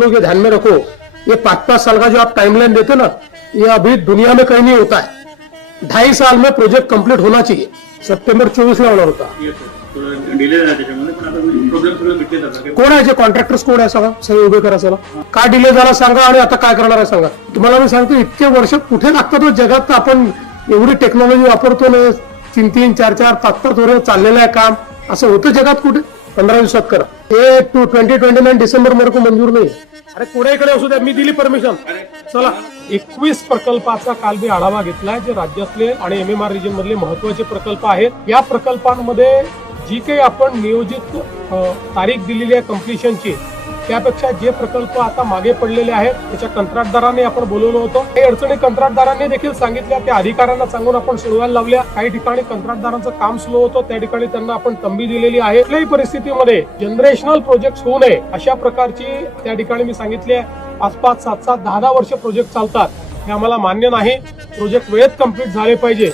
लोग ये ध्यान में रखो ये पाँच पाँच साल का जो आप टाइमलाइन देते ना ये अभी दुनिया में कहीं नहीं होता है। ढाई साल में प्रोजेक्ट कंप्लीट होना चाहिए। सप्टेंबर चोवीस ला होणार होता। कोण आहे जे कॉन्ट्रॅक्टर्स कोण आहे सांगा? सगळे उभे करा चला का डिले झाला सांगा आणि आता काय करणार आहे सांगा? तुम्हाला मी सांगतो इतके वर्ष कुठे लागतात हो जगात? आपण एवढी टेक्नॉलॉजी वापरतो ना तीन तीन चार चार पाच पाच वर्ष चाललेलं आहे काम. असं होतं जगात कुठे? पंधरा दिवसात करा. हे two twenty twenty nine December मेरे को मंजूर नाही. अरे कोणाकडे असू द्या मी दिली परमिशन. चला एकवीस प्रकल्पाचा काल मी आढावा घेतलाय जे राज्यातले आणि एम एम आर रिजन मधले महत्त्वाचे प्रकल्प आहेत. या प्रकल्पांमध्ये जी काही आपण नियोजित तारीख दिलेली आहे कम्प्लिशनची त्यापेक्षा जे प्रकल्प आता मागे पडलेले आहेत त्याच्या कंत्राटदारांनी आपण बोलवलं होतं. काही अडचणी कंत्राटदारांनी देखील सांगितल्या त्या अधिकाऱ्यांना सांगून आपण सोडवायला लावल्या. काही ठिकाणी कंत्राटदारांचं काम स्लो होतं त्या ठिकाणी त्यांना आपण तंबी दिलेली आहे. कुठल्याही परिस्थितीमध्ये जनरेशनल प्रोजेक्ट होऊ नये अशा प्रकारची त्या ठिकाणी मी सांगितली आहे. पाच पाच सात सात दहा दहा वर्ष प्रोजेक्ट चालतात. हे आम्हाला मान्य नाही. प्रोजेक्ट वेळेत कंप्लीट झाले पाहिजे.